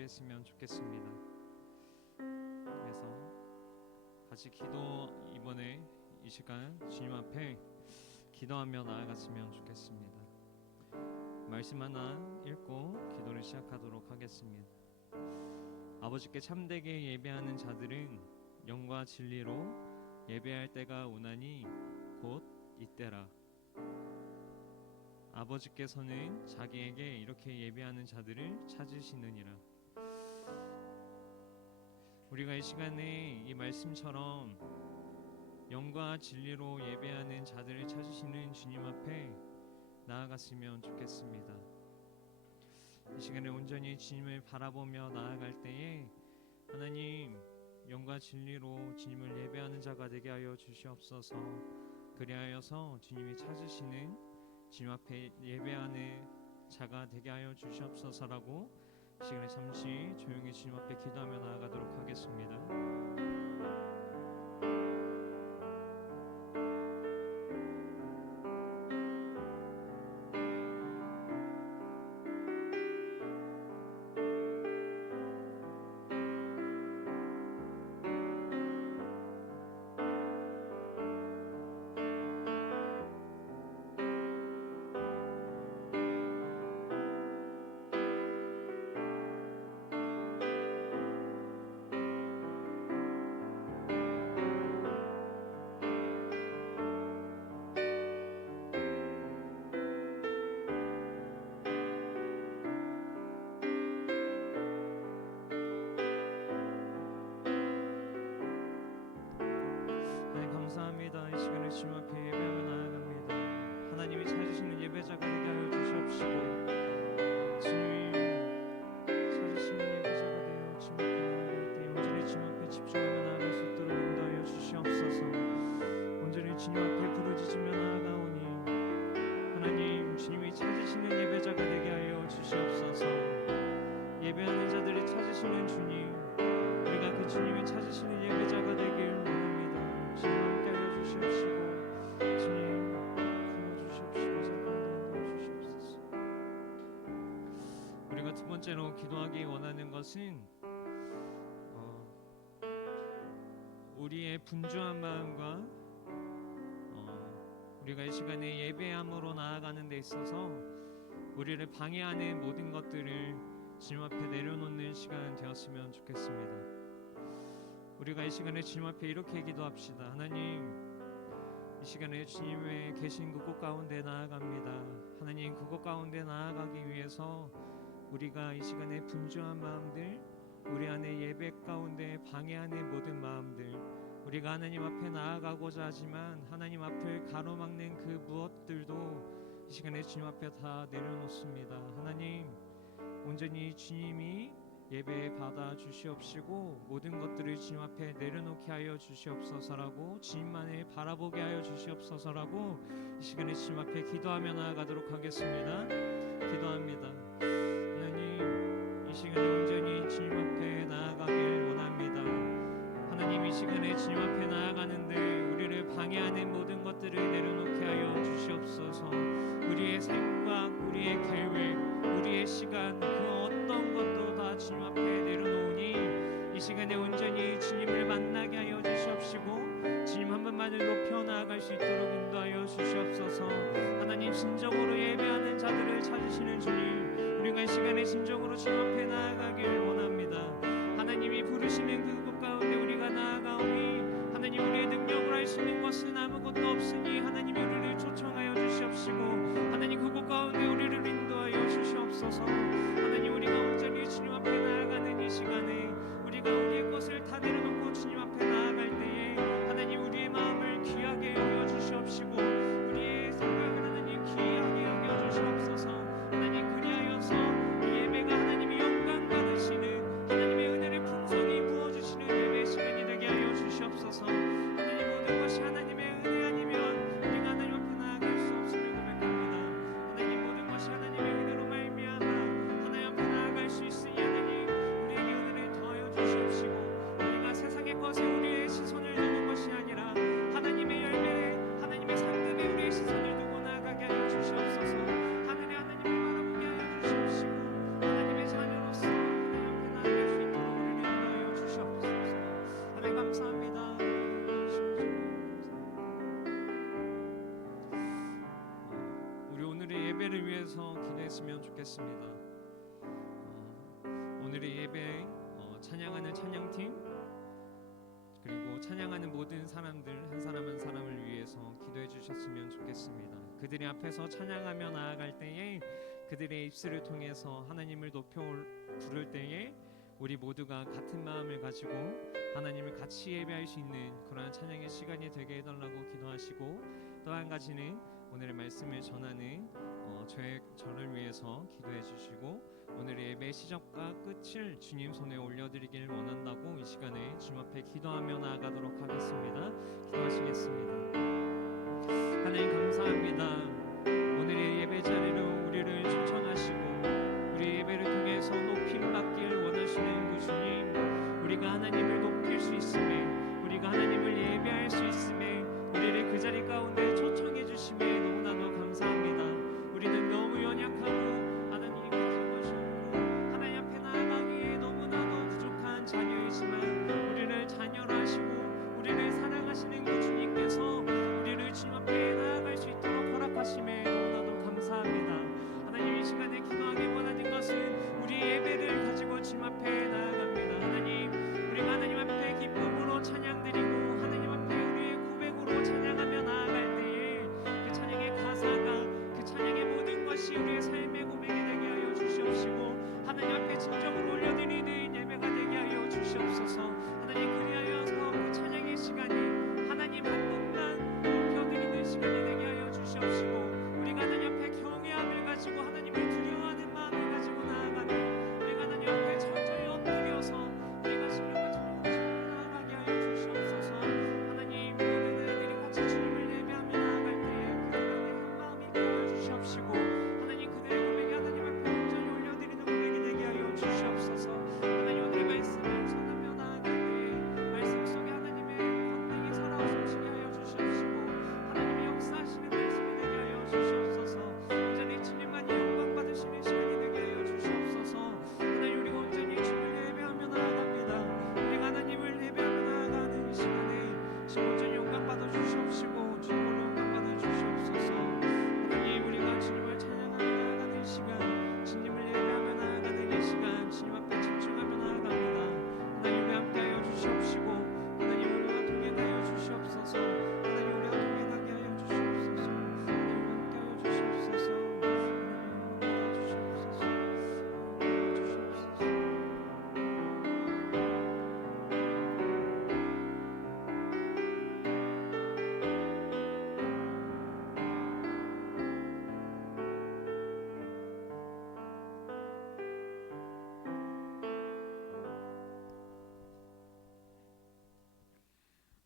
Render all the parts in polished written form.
준비했으면 좋겠습니다. 그래서 같이 이번에 이 시간 주님 앞에 기도하며 나아갔으면 좋겠습니다. 말씀 하나 읽고 기도를 시작하도록 하겠습니다. 아버지께 참되게 예배하는 자들은 영과 진리로 예배할 때가 오나니 곧 이때라. 아버지께서는 자기에게 이렇게 예배하는 자들을 찾으시느니라. 우리가 이 시간에 이 말씀처럼 영과 진리로 예배하는 자들을 찾으시는 주님 앞에 나아갔으면 좋겠습니다. 이 시간에 온전히 주님을 바라보며 나아갈 때에 하나님 영과 진리로 주님을 예배하는 자가 되게 하여 주시옵소서. 그리하여서 주님이 찾으시는 주님 앞에 예배하는 자가 되게 하여 주시옵소서라고 이 시간에 잠시 조용히 주님 앞에 기도하며 나아가도록 하겠습니다. 감사합니다. 이 시간에 주님 앞에 예배하며 나아갑니다. 하나님이 찾으시는 예배자가 되게 하여 주시옵시고 주님 찾으시는 예배자가 되어 주님 앞에 나아갈 때 온전히 주님 앞에 집중하며 나아갈 수 있도록 인도하여 주시옵소서. 온전히 주님 앞에 부르짖으며 나아가오니 하나님 주님이 찾으시는 예배자가 되게 하여 주시옵소서. 예배하는 자들이 찾으시는 주님, 우리가 그 주님이 찾으시는 예배자가 되길 원합니다. 주님 함께하여 주시옵시고 주님 불러주시옵시고 살가운데 주시옵소서. 우리가 두 번째로 기도하기 원하는 것은 우리의 분주한 마음과 우리가 이 시간에 예배함으로 나아가는 데 있어서 우리를 방해하는 모든 것들을 주님 앞에 내려놓는 시간 되었으면 좋겠습니다. 우리가 이 시간에 주님 앞에 이렇게 기도합시다. 하나님, 이 시간에 주님의 계신 그곳 가운데 나아갑니다. 하나님, 그곳 가운데 나아가기 위해서 우리가 이 시간에 분주한 마음들, 우리 안에 예배 가운데 방해하는 모든 마음들, 우리가 하나님 앞에 나아가고자 하지만 하나님 앞을 가로막는 그 무엇들도 이 시간에 주님 앞에 다 내려놓습니다. 하나님, 온전히 주님이 예배 받아 주시옵시고 모든 것들을 주님 앞에 내려놓게 하여 주시옵소서라고, 주님만을 바라보게 하여 주시옵소서라고 이 시간에 주님 앞에 기도하며 나아가도록 하겠습니다. 기도합니다. 하나님, 이 시간에 온전히 주님 앞에 나아가길 원합니다. 하나님, 이 시간에 주님 앞에 나아가는데 우리를 방해하는 모든 것들을 내려놓게 하여 주시옵소서. 우리의 생각, 우리의 계획, 우리의 시간, 그 어떤 것도 다 주님 앞에 내려놓으니 이 시간에 온전히 주님을 만나게 하여 주시옵시고 주님 한 분만을 높여 나아갈 수 있도록 인도하여 주시옵소서. 하나님, 진정으로 예배하는 자들을 찾으시는 주님, 우리가 이 시간에 진정으로 주님 앞에 나아가길 원합니다. 하나님이 부르시는 그곳 가운데 우리가 나아가오니 하나님, 우리의 능력으로 할 수 있는 것은 아무것도 없으니 하나님이 우리를 초청하여 주시옵시고 하나님, 그곳 가운데 우리를 인도하여 주시옵소서. 하나님, 우리가 온전히 주님 앞에 나아가는 이 시간에 우리가 우리의 것을 다 내려놓고 주님 앞에 나아갈 때에 하나님, 우리의 마음을 귀하게 여겨 주시옵시고 우리의 생각을 하나님 귀하게 여겨 주시옵소서. 하나님, 그리하여서 이 예배가 하나님이 영광 받으시는 하나님의 은혜를 풍성히 부어주시는 예배 시간이 되게 하여 주시옵소서. 하나님, 모든 것이 하나님의 은혜 찬양했으면 좋겠습니다. 오늘의 예배 찬양하는 찬양팀 그리고 찬양하는 모든 사람들 한 사람 한 사람을 위해서 기도해 주셨으면 좋겠습니다. 그들이 앞에서 찬양하며 나아갈 때에 그들의 입술을 통해서 하나님을 높여 부를 때에 우리 모두가 같은 마음을 가지고 하나님을 같이 예배할 수 있는 그러한 찬양의 시간이 되게 해달라고 기도하시고, 또 한 가지는 오늘의 말씀을 전하는 저를 위해서 기도해 주시고, 오늘의 예배 시작과 끝을 주님 손에 올려드리길 원한다고 이 시간에 주님 앞에 기도하며 나아가도록 하겠습니다. 기도하시겠습니다. 하나님 감사합니다. 오늘의 예배 자리로 우리를 초청하시고 우리 예배를 통해서 높임 받길 원하시는 그 주님, 우리가 하나님을 높일 수 있음에, 우리가 하나님을 예배할 수 있음에, 우리를 그 자리 가운데 초청해 주심에 너무나도 감사합니다. 우리는 너무 연약하고 하나님 가진 것이 없고 하나님 앞에 나아가기에 너무나도 부족한 자녀이지만, 우리를 자녀로 하시고 우리를 사랑하시는 그 주님께서 우리를 주님 앞에 나아갈 수 있도록 허락하심에 너무나도 감사합니다. 하나님, 이 시간에 기도하기 원하는 것은 우리 예배를 가지고 주님 앞에 나아갑니다. 하나님, 우리가 하나님 앞에 기쁨으로 찬양드리고 하나님 앞에 우리의 고백으로 찬양하며 나아갈 때에 그 찬양의 가사가, 그 찬양의 모든 것이 우리의 삶의 고백이 되게 하여 주시옵시고, 하나님 앞에 진정으로 올려드리는 예배가 되게 하여 주시옵소서. 하나님, 그리하여서 그 찬양의 시간이 하나님 한 분만 높여드리는 시간이 되게 하여 주시옵시고, 우리가 하나님 앞에 경외함을 가지고 하나님을 두려워하는 마음을 가지고 나아가며 우리가 하나님 앞에 철저히 엎드려서 우리가 신령과 찬양을 가지고 나아가게 하여 주시옵소서. 하나님, 모든 아이들이 같이 주님을 예배하며 나아갈 때에 그들에게 한 마음이 되어 주시옵시고, 하나님 그들의 고백이 하나님 앞에 온전히 올려드리는 고백이 되게 하여 주시옵소서. 하나님, 오늘 말씀을 전하며 나아갈 때에 말씀 속에 하나님의 권능이 살아 숨쉬게 하여 주시옵시고, 하나님의 역사하시는 말씀이 되게 하여 주시옵소서. 온전히 주님만이 영광 받으시는 시간이 되게 하여 주시옵소서. 하나님, 우리가 온전히 주님을 예배하며 나아갑니다. 우리가 하나님을 예배하며 나아가는 시간에 주님 온전히 영광 받아 주시옵시고 주님으로 영광 받아 주시옵소서. 하나님, 우리가 주님을 찬양하며 나아가는 시간, 주님을 예배하며 나아가는 이 시간 주님 앞에 집중하며 나아갑니다. 하나님, 우리 함께하여 주시옵시고, 하나님 우리와 동행하여 주시옵소서. 하나님, 우리와 동행하게 하여 주시옵소서. 하나님, 함께하여 주시옵소서. 하나님, 받아 주시옵소서. 주시옵소서.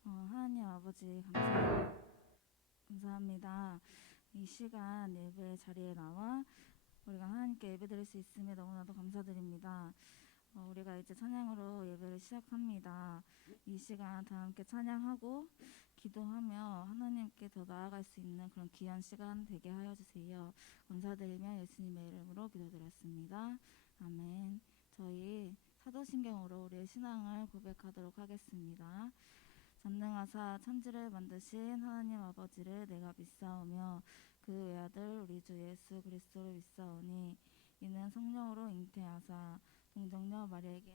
하나님 아버지 감사합니다. 이 시간 예배 자리에 나와 우리가 하나님께 예배드릴 수 있음에 너무나도 감사드립니다. 우리가 이제 찬양으로 예배를 시작합니다. 이 시간 다 함께 찬양하고 기도하며 하나님께 더 나아갈 수 있는 그런 귀한 시간 되게 하여 주세요. 감사드리며 예수님의 이름으로 기도드렸습니다. 아멘. 저희 사도신경으로 우리의 신앙을 고백하도록 하겠습니다. 전능하사 천지를 만드신 하나님 아버지를 내가 믿사오며 그 외아들 우리 주 예수 그리스도를 믿사오니, 이는 성령으로 잉태하사 동정녀 마리아에게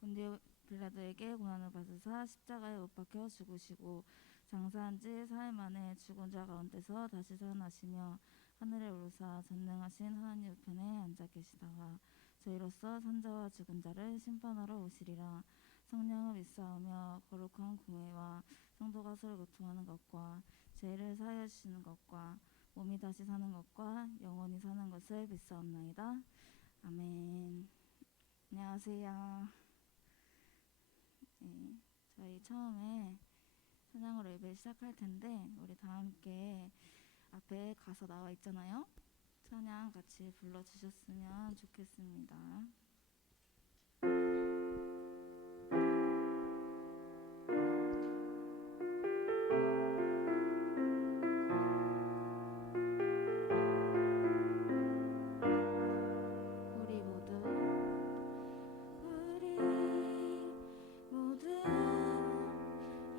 본디오 빌라도에게 고난을 받으사 십자가에 못 박혀 죽으시고 장사한 지 사흘 만에 죽은 자 가운데서 다시 살아나시며 하늘에 오르사 전능하신 하나님 우편에 앉아 계시다가 저희로서 산자와 죽은 자를 심판하러 오시리라. 성령을 믿사오며 거룩한 공회와 성도가 서로 교통하는 것과 죄를 사하여 주시는 것과 몸이 다시 사는 것과 영원히 사는 것을 믿사옵나이다. 아멘. 안녕하세요. 네, 저희 처음에 찬양으로 예배 시작할 텐데 우리 다 함께 앞에 가서 나와 있잖아요. 찬양 같이 불러주셨으면 좋겠습니다.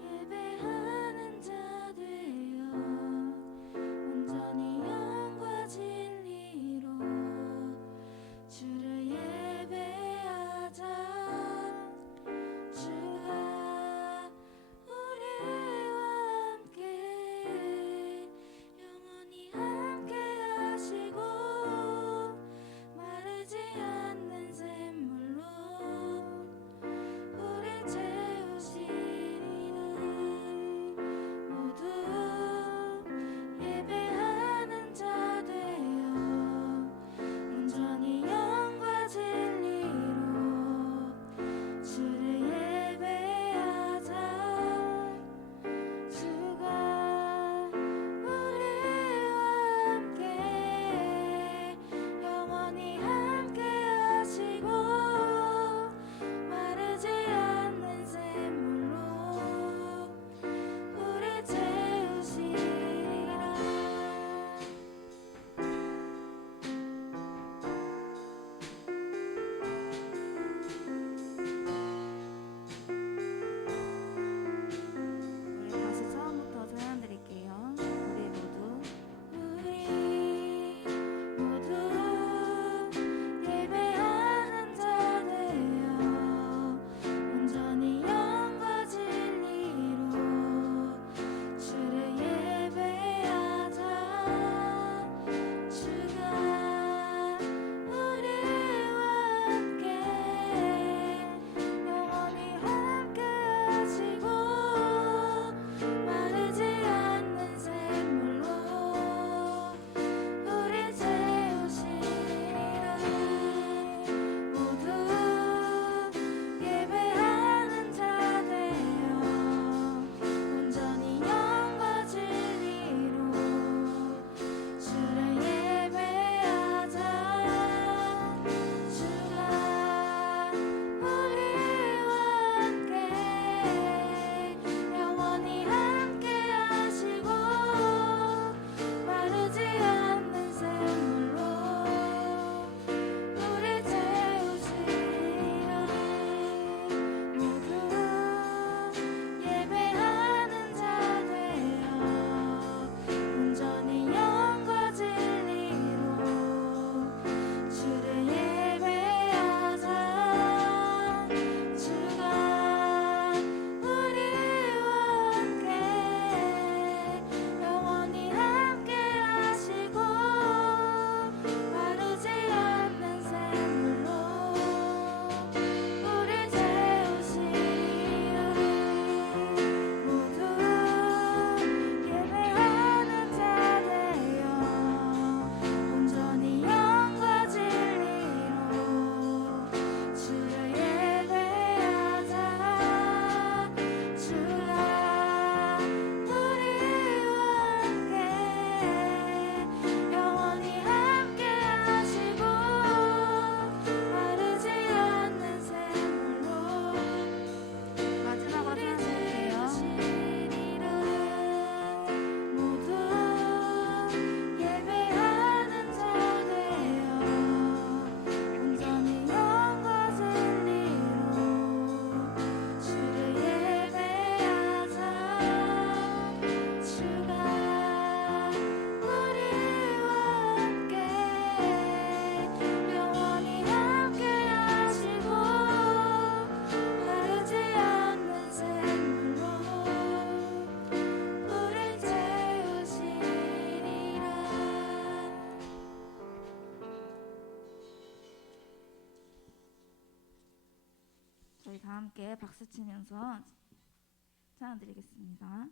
예배하는 자 되어 온전히 영과 진리 저희 다 함께 박수 치면서 찬양 드리겠습니다.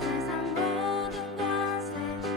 세상 모든 것에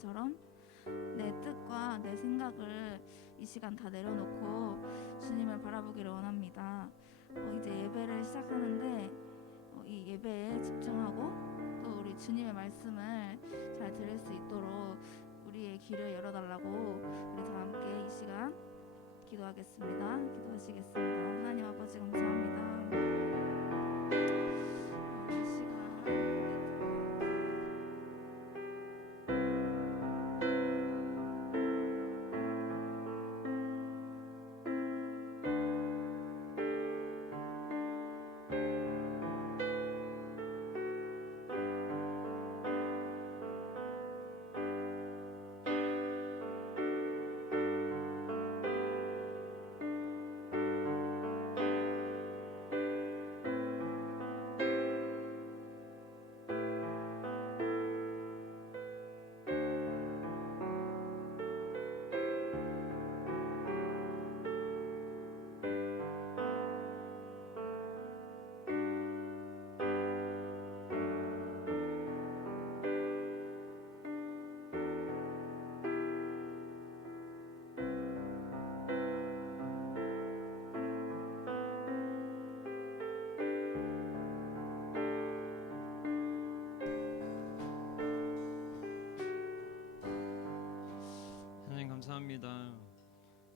것처럼 내 뜻과 내 생각을 이 시간 다 내려놓고 주님을 바라보기를 원합니다. 이제 예배를 시작하는데 이 예배에 집중하고 또 우리 주님의 말씀을 잘 들을 수 있도록 우리의 귀를 열어달라고 우리 다 함께 이 시간 기도하겠습니다. 기도하시겠습니다. 하나님 아버지 감사합니다. 이 시간 하나님 감사합니다.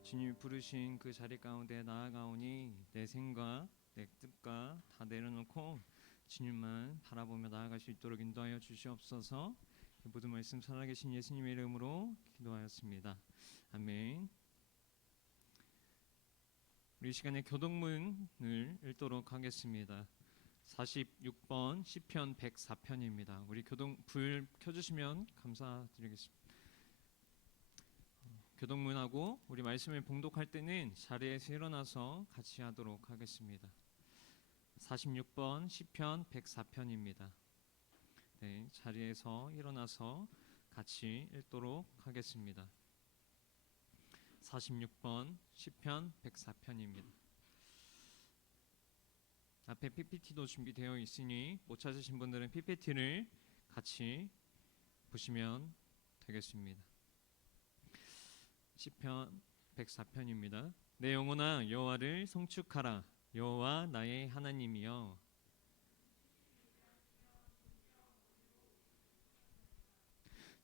주님이 부르신 그 자리 가운데 나아가오니 내 생각, 내 뜻과 다 내려놓고 주님만 바라보며 나아갈 수 있도록 인도하여 주시옵소서. 모든 말씀 살아계신 예수님의 이름으로 기도하였습니다. 아멘. 우리 시간에 교동문을 읽도록 하겠습니다. 46번 시편 104편입니다. 우리 불 켜주시면 감사드리겠습니다. 교동문하고 우리 말씀을 봉독할 때는 자리에서 일어나서 같이 하도록 하겠습니다. 46번 시편 104편입니다. 네, 자리에서 일어나서 같이 읽도록 하겠습니다. 46번 시편 104편입니다. 앞에 PPT도 준비되어 있으니 못 찾으신 분들은 PPT를 같이 보시면 되겠습니다. 시편 104편입니다. 내 영혼아 여호와를 송축하라. 여호와 나의 하나님이여.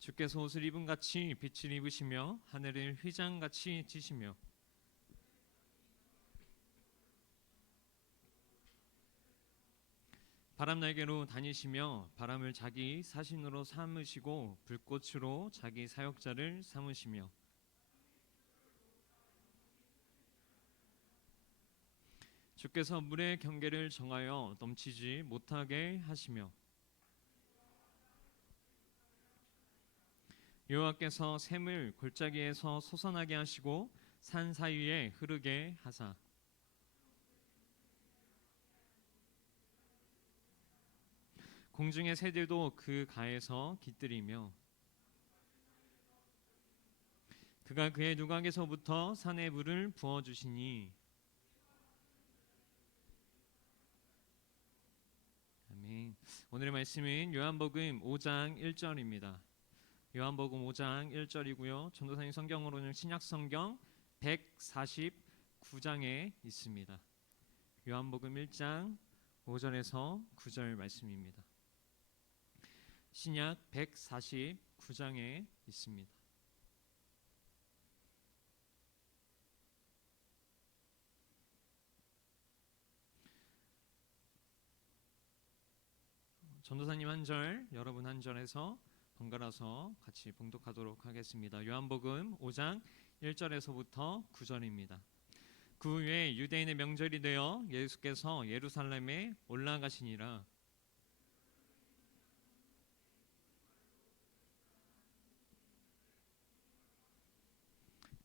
주께서 옷을 입은 같이 빛을 입으시며 하늘을 휘장같이 지시며 바람 날개로 다니시며 바람을 자기 사신으로 삼으시고 불꽃으로 자기 사역자를 삼으시며 주께서 물의 경계를 정하여 넘치지 못하게 하시며 여호와께서 샘을 골짜기에서 솟아나게 하시고 산 사이에 흐르게 하사 공중의 새들도 그 가에서 깃들이며 그가 그의 누각에서부터 산에 물을 부어주시니 아멘. 오늘의 말씀은 요한복음 5장 1절입니다. 요한복음 5장 1절이고요. 전도사님 성경으로는 신약성경 149장에 있습니다. 요한복음 1장 5절에서 9절 말씀입니다. 신약 149장에 있습니다. 전도사님 한 절, 여러분 한 절에서 번갈아서 같이 봉독하도록 하겠습니다. 요한복음 5장 1절에서부터 9절입니다. 그 후에 유대인의 명절이 되어 예수께서 예루살렘에 올라가시니라.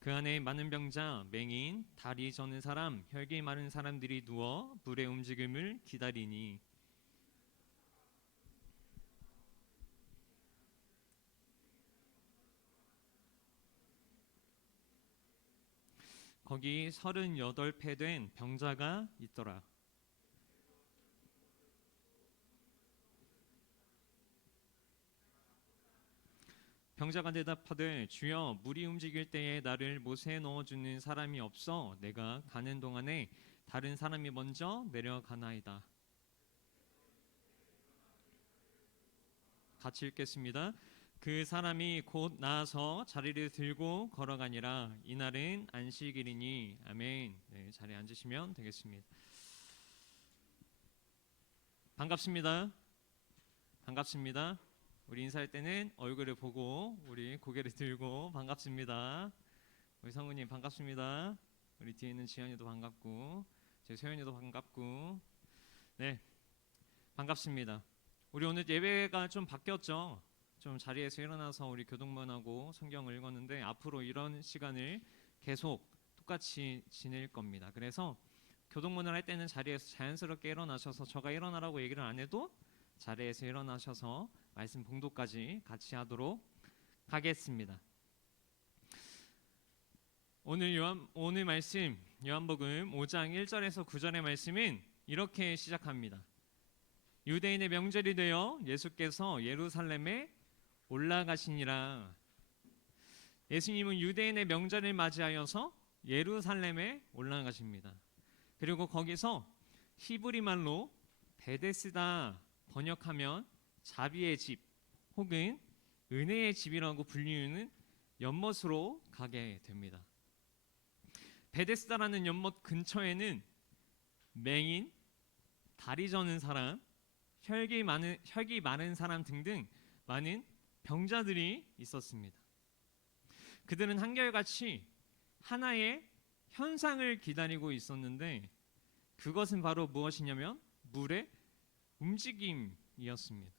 그 안에 많은 병자, 맹인, 다리 저는 사람, 혈기 마른 사람들이 누워 불의 움직임을 기다리니 거기 38배 된 병자가 있더라. 병자가 대답하되 주여 물이 움직일 때에 나를 못에 넣어주는 사람이 없어 내가 가는 동안에 다른 사람이 먼저 내려가나이다. 같이 읽겠습니다. 그 사람이 곧 나아서 자리를 들고 걸어가니라. 이날은 안식일이니. 아멘. 네, 자리에 앉으시면 되겠습니다. 반갑습니다. 반갑습니다. 우리 인사할 때는 얼굴을 보고 우리 고개를 들고 반갑습니다. 우리 성우님 반갑습니다. 우리 뒤에 있는 지현이도 반갑고 제 소연이도 반갑고 네 반갑습니다. 우리 오늘 예배가 좀 바뀌었죠. 좀 자리에서 일어나서 우리 교동문하고 성경을 읽었는데 앞으로 이런 시간을 계속 똑같이 지낼 겁니다. 그래서 교동문을 할 때는 자리에서 자연스럽게 일어나셔서 저가 일어나라고 얘기를 안 해도 자리에서 일어나셔서 말씀 봉독까지 같이 하도록 하겠습니다. 오늘 말씀 요한복음 5장 1절에서 9절의 말씀은 이렇게 시작합니다. 유대인의 명절이 되어 예수께서 예루살렘에 올라가시니라. 예수님은 유대인의 명절을 맞이하여서 예루살렘에 올라가십니다. 그리고 거기서 히브리 말로 베데스다 번역하면 자비의 집 혹은 은혜의 집이라고 불리우는 연못으로 가게 됩니다. 베데스다라는 연못 근처에는 맹인, 다리 저는 사람, 혈기 많은 사람 등등 많은 병자들이 있었습니다. 그들은 한결같이 하나의 현상을 기다리고 있었는데 그것은 바로 무엇이냐면 물의 움직임이었습니다.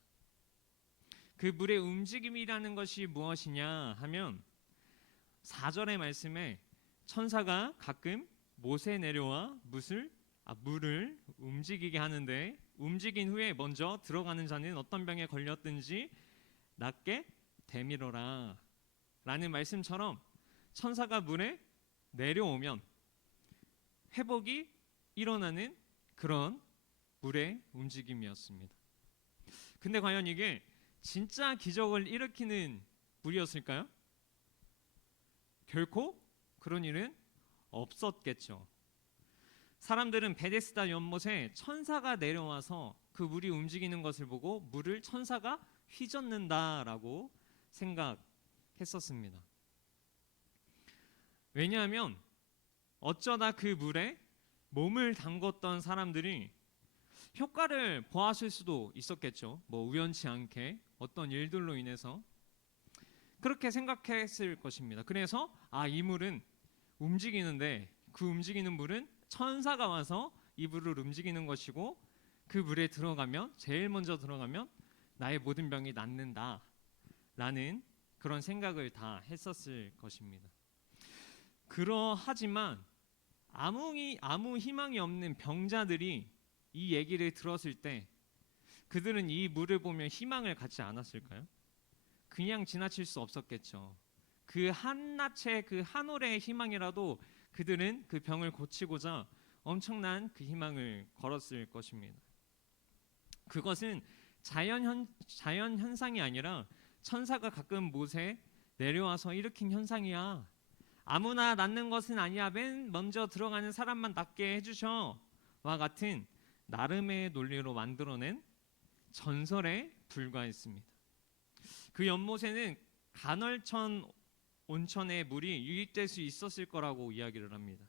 그 물의 움직임이라는 것이 무엇이냐 하면 4절의 말씀에 천사가 가끔 못에 내려와 물을 움직이게 하는데 움직인 후에 먼저 들어가는 자는 어떤 병에 걸렸든지 낫게 되밀어라 라는 말씀처럼 천사가 물에 내려오면 회복이 일어나는 그런 물의 움직임이었습니다. 근데 과연 이게 진짜 기적을 일으키는 물이었을까요? 결코 그런 일은 없었겠죠. 사람들은 베데스다 연못에 천사가 내려와서 그 물이 움직이는 것을 보고 물을 천사가 휘젓는다라고 생각했었습니다. 왜냐하면 어쩌다 그 물에 몸을 담궜던 사람들이 효과를 보았을 수도 있었겠죠. 우연치 않게 어떤 일들로 인해서 그렇게 생각했을 것입니다. 그래서 이 물은 움직이는데 그 움직이는 물은 천사가 와서 이 물을 움직이는 것이고 그 물에 제일 먼저 들어가면 나의 모든 병이 낫는다 라는 그런 생각을 다 했었을 것입니다. 그러하지만 아무 희망이 없는 병자들이 이 얘기를 들었을 때 그들은 이 물을 보면 희망을 갖지 않았을까요? 그냥 지나칠 수 없었겠죠. 그 한낱의 그 한 올의 희망이라도 그들은 그 병을 고치고자 엄청난 그 희망을 걸었을 것입니다. 그것은 자연 현상이 아니라 천사가 가끔 못에 내려와서 일으킨 현상이야. 아무나 낫는 것은 아니야. 맨 먼저 들어가는 사람만 낫게 해주셔. 와 같은 나름의 논리로 만들어낸 전설에 불과했습니다. 그 연못에는 간헐천 온천의 물이 유입될 수 있었을 거라고 이야기를 합니다.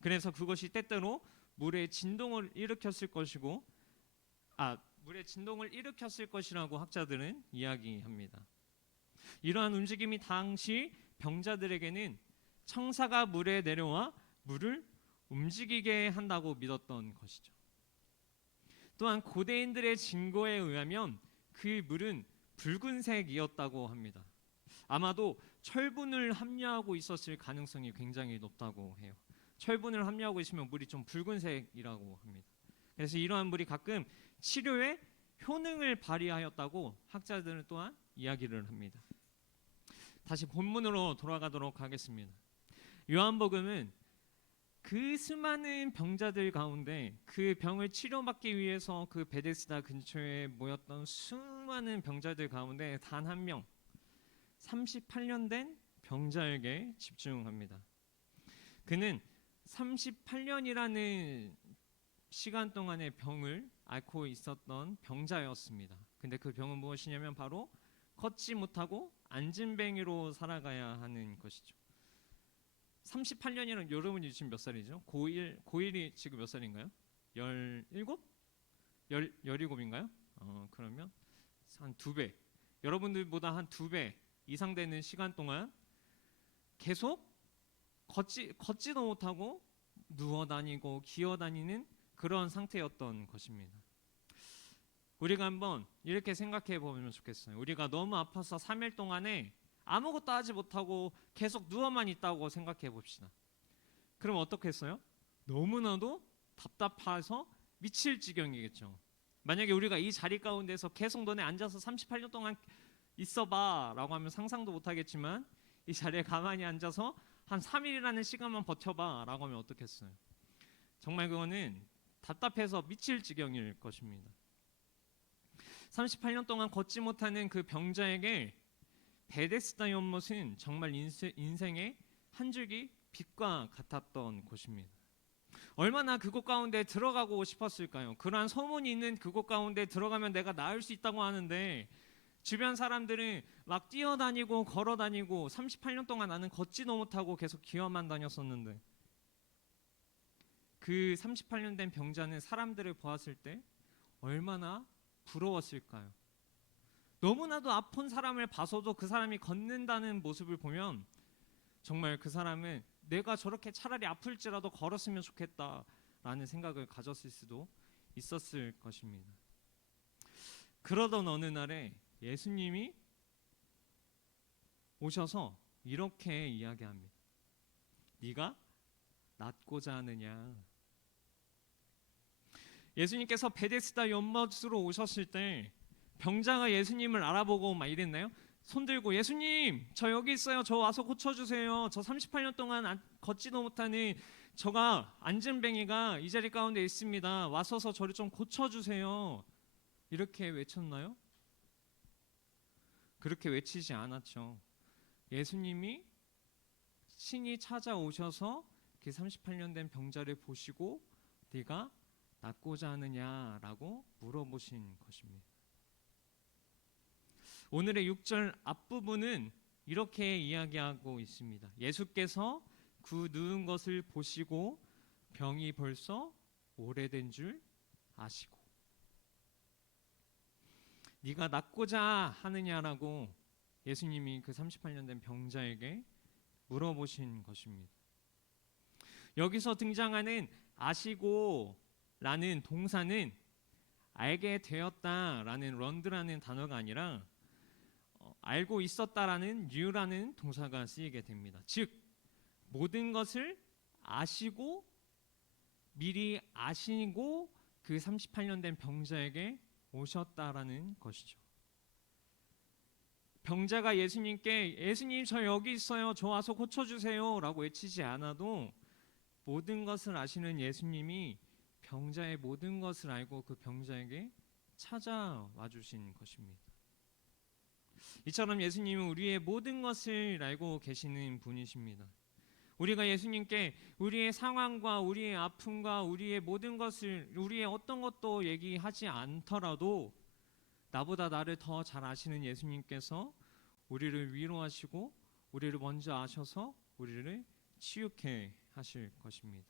그래서 그것이 때때로 물의 진동을 일으켰을 것이라고 학자들은 이야기합니다. 이러한 움직임이 당시 병자들에게는 천사가 물에 내려와 물을 움직이게 한다고 믿었던 것이죠. 또한 고대인들의 증거에 의하면 그 물은 붉은색이었다고 합니다. 아마도 철분을 함유하고 있었을 가능성이 굉장히 높다고 해요. 철분을 함유하고 있으면 물이 좀 붉은색이라고 합니다. 그래서 이러한 물이 가끔 치료에 효능을 발휘하였다고 학자들은 또한 이야기를 합니다. 다시 본문으로 돌아가도록 하겠습니다. 요한복음은 그 수많은 병자들 가운데 그 병을 치료받기 위해서 그 베데스다 근처에 모였던 수많은 병자들 가운데 단 한 명, 38년 된 병자에게 집중합니다. 그는 38년이라는 시간 동안의 병을 앓고 있었던 병자였습니다. 근데 그 병은 무엇이냐면 바로 걷지 못하고 앉은뱅이로 살아가야 하는 것이죠. 38년이면 여러분이 지금 몇 살이죠? 고1이 지금 몇 살인가요? 17? 17인가요? 그러면 한 2배, 여러분들보다 한 2배 이상 되는 시간 동안 계속 걷지도 못하고 누워 다니고 기어 다니는 그런 상태였던 것입니다. 우리가 한번 이렇게 생각해 보면 좋겠어요. 우리가 너무 아파서 3일 동안에 아무것도 하지 못하고 계속 누워만 있다고 생각해 봅시다. 그럼 어떻겠어요? 너무나도 답답해서 미칠 지경이겠죠. 만약에 우리가 이 자리 가운데서 계속 너네 앉아서 38년 동안 있어봐 라고 하면 상상도 못하겠지만, 이 자리에 가만히 앉아서 한 3일이라는 시간만 버텨봐 라고 하면 어떻겠어요? 정말 그거는 답답해서 미칠 지경일 것입니다. 38년 동안 걷지 못하는 그 병자에게 베데스다 연못은 정말 인생의 한 줄기 빛과 같았던 곳입니다. 얼마나 그곳 가운데 들어가고 싶었을까요? 그러한 소문이 있는 그곳 가운데 들어가면 내가 나을 수 있다고 하는데, 주변 사람들은 막 뛰어다니고 걸어다니고 38년 동안 나는 걷지도 못하고 계속 기어만 다녔었는데, 그 38년 된 병자는 사람들을 보았을 때 얼마나 부러웠을까요? 너무나도 아픈 사람을 봐서도 그 사람이 걷는다는 모습을 보면 정말 그 사람은 내가 저렇게 차라리 아플지라도 걸었으면 좋겠다라는 생각을 가졌을 수도 있었을 것입니다. 그러던 어느 날에 예수님이 오셔서 이렇게 이야기합니다. 네가 낫고자 하느냐. 예수님께서 베데스다 연못으로 오셨을 때 병자가 예수님을 알아보고 막 이랬나요? 손들고 예수님 저 여기 있어요. 저 와서 고쳐주세요. 저 38년 동안 걷지도 못하는 저가 앉은뱅이가 이 자리 가운데 있습니다. 와서서 저를 좀 고쳐주세요. 이렇게 외쳤나요? 그렇게 외치지 않았죠. 예수님이 신이 찾아오셔서 그 38년 된 병자를 보시고 네가 낫고자 하느냐라고 물어보신 것입니다. 오늘의 6절 앞부분은 이렇게 이야기하고 있습니다. 예수께서 그 누운 것을 보시고 병이 벌써 오래된 줄 아시고. 네가 낫고자 하느냐라고 예수님이 그 38년 된 병자에게 물어보신 것입니다. 여기서 등장하는 아시고 라는 동사는 알게 되었다라는 런드라는 단어가 아니라 알고 있었다라는 knew 동사가 쓰이게 됩니다. 즉 모든 것을 아시고 미리 아시고 그 38년 된 병자에게 오셨다라는 것이죠. 병자가 예수님께 예수님 저 여기 있어요. 저 와서 고쳐주세요 라고 외치지 않아도 모든 것을 아시는 예수님이 병자의 모든 것을 알고 그 병자에게 찾아와 주신 것입니다. 이처럼 예수님은 우리의 모든 것을 알고 계시는 분이십니다. 우리가 예수님께 우리의 상황과 우리의 아픔과 우리의 모든 것을 우리의 어떤 것도 얘기하지 않더라도 나보다 나를 더 잘 아시는 예수님께서 우리를 위로하시고 우리를 먼저 아셔서 우리를 치유케 하실 것입니다.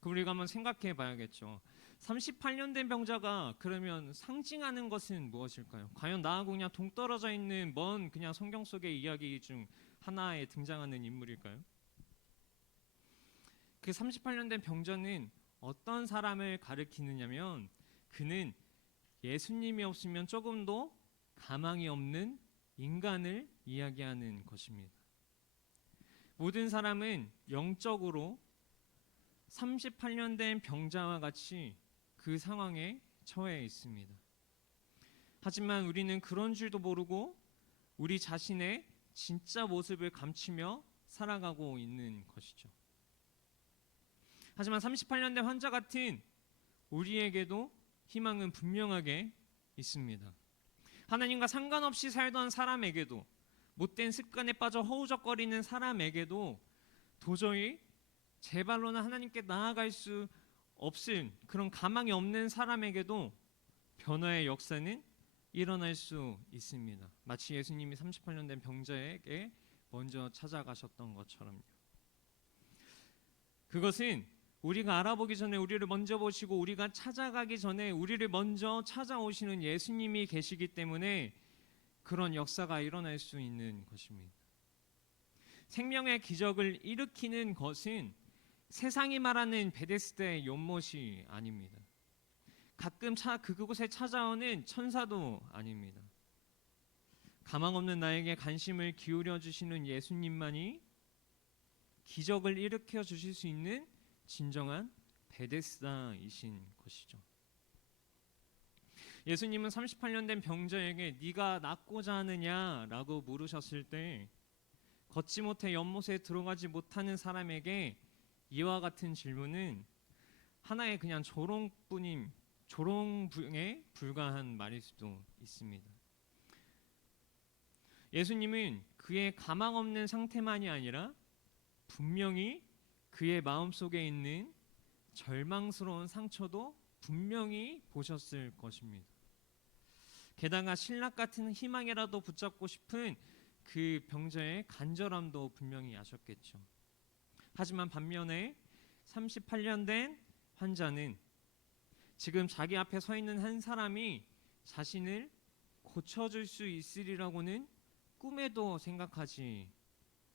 그럼 우리가 한번 생각해 봐야겠죠. 38년 된 병자가 그러면 상징하는 것은 무엇일까요? 과연 나하고 그냥 동떨어져 있는 먼 그냥 성경 속의 이야기 중 하나에 등장하는 인물일까요? 그 38년 된 병자는 어떤 사람을 가리키느냐면 그는 예수님이 없으면 조금도 가망이 없는 인간을 이야기하는 것입니다. 모든 사람은 영적으로 38년 된 병자와 같이 그 상황에 처해 있습니다. 하지만 우리는 그런 줄도 모르고 우리 자신의 진짜 모습을 감추며 살아가고 있는 것이죠. 하지만 38년 된 환자 같은 우리에게도 희망은 분명하게 있습니다. 하나님과 상관없이 살던 사람에게도 못된 습관에 빠져 허우적거리는 사람에게도 도저히 제 발로는 하나님께 나아갈 수 없은 그런 가망이 없는 사람에게도 변화의 역사는 일어날 수 있습니다. 마치 예수님이 38년 된 병자에게 먼저 찾아가셨던 것처럼요. 그것은 우리가 알아보기 전에 우리를 먼저 보시고 우리가 찾아가기 전에 우리를 먼저 찾아오시는 예수님이 계시기 때문에 그런 역사가 일어날 수 있는 것입니다. 생명의 기적을 일으키는 것은 세상이 말하는 베데스다의 연못이 아닙니다. 가끔 그곳에 찾아오는 천사도 아닙니다. 가망 없는 나에게 관심을 기울여 주시는 예수님만이 기적을 일으켜 주실 수 있는 진정한 베데스다이신 것이죠. 예수님은 38년 된 병자에게 네가 낫고자 하느냐라고 물으셨을 때 걷지 못해 연못에 들어가지 못하는 사람에게 이와 같은 질문은 하나의 그냥 조롱에 불과한 말일 수도 있습니다. 예수님은 그의 가망 없는 상태만이 아니라 분명히 그의 마음속에 있는 절망스러운 상처도 분명히 보셨을 것입니다. 게다가 신락 같은 희망이라도 붙잡고 싶은 그 병자의 간절함도 분명히 아셨겠죠. 하지만 반면에 38년 된 환자는 지금 자기 앞에 서 있는 한 사람이 자신을 고쳐줄 수 있으리라고는 꿈에도 생각하지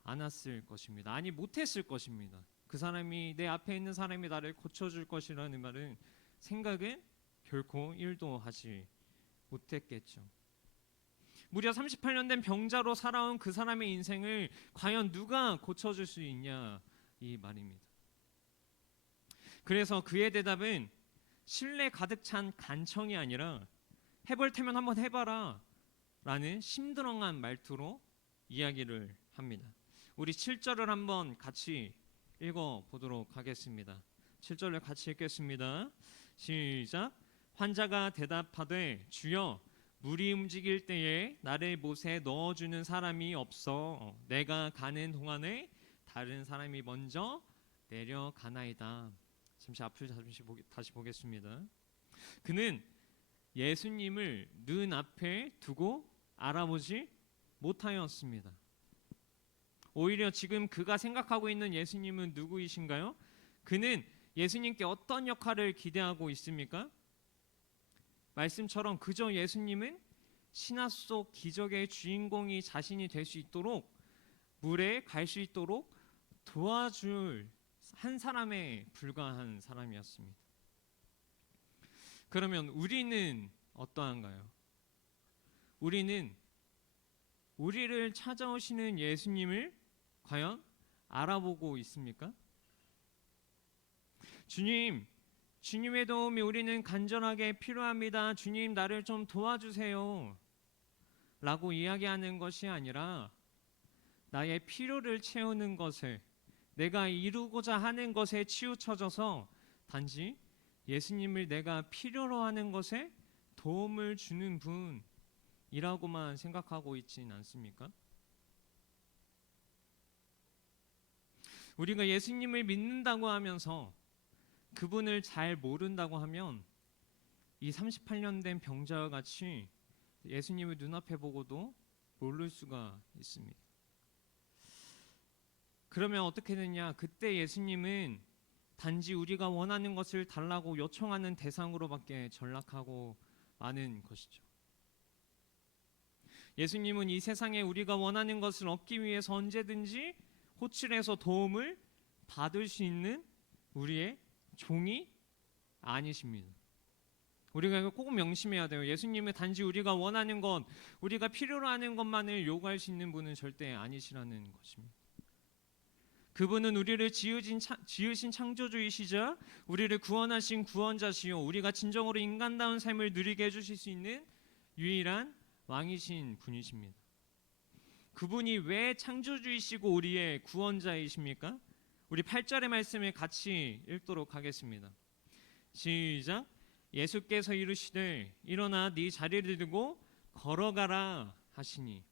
않았을 것입니다. 아니 못했을 것입니다. 그 사람이 내 앞에 있는 사람이 나를 고쳐줄 것이라는 말은 생각은 결코 1도 하지 못했겠죠. 무려 38년 된 병자로 살아온 그 사람의 인생을 과연 누가 고쳐줄 수 있냐 이 말입니다. 그래서 그의 대답은 신뢰 가득 찬 간청이 아니라 해볼 테면 한번 해봐라 라는 심드렁한 말투로 이야기를 합니다. 우리 7절을 한번 같이 읽어보도록 하겠습니다. 7절을 같이 읽겠습니다. 시작. 환자가 대답하되 주여 물이 움직일 때에 나를 못에 넣어주는 사람이 없어 내가 가는 동안에 다른 사람이 먼저 내려가나이다. 잠시 앞을 다시 보겠습니다. 그는 예수님을 눈앞에 두고 알아보지 못하였습니다. 오히려 지금 그가 생각하고 있는 예수님은 누구이신가요? 그는 예수님께 어떤 역할을 기대하고 있습니까? 말씀처럼 그저 예수님은 신화 속 기적의 주인공이 자신이 될 수 있도록 물에 갈 수 있도록 도와줄 한 사람에 불과한 사람이었습니다. 그러면 우리는 어떠한가요? 우리는 우리를 찾아오시는 예수님을 과연 알아보고 있습니까? 주님의 도움이 우리는 간절하게 필요합니다. 주님 나를 좀 도와주세요 라고 이야기하는 것이 아니라 나의 필요를 채우는 것에 내가 이루고자 하는 것에 치우쳐져서 단지 예수님을 내가 필요로 하는 것에 도움을 주는 분이라고만 생각하고 있진 않습니까? 우리가 예수님을 믿는다고 하면서 그분을 잘 모른다고 하면 이 38년 된 병자와 같이 예수님을 눈앞에 보고도 모를 수가 있습니다. 그러면 어떻게 되냐? 그때 예수님은 단지 우리가 원하는 것을 달라고 요청하는 대상으로밖에 전락하고 마는 것이죠. 예수님은 이 세상에 우리가 원하는 것을 얻기 위해서 언제든지 호출해서 도움을 받을 수 있는 우리의 종이 아니십니다. 우리가 이거 꼭 명심해야 돼요. 예수님은 단지 우리가 원하는 것, 우리가 필요로 하는 것만을 요구할 수 있는 분은 절대 아니시라는 것입니다. 그분은 우리를 지으신 창조주이시자 우리를 구원하신 구원자시요 우리가 진정으로 인간다운 삶을 누리게 해주실 수 있는 유일한 왕이신 분이십니다. 그분이 왜 창조주이시고 우리의 구원자이십니까? 우리 8절의 말씀을 같이 읽도록 하겠습니다. 시작. 예수께서 이르시되 일어나 네 자리를 들고 걸어가라 하시니.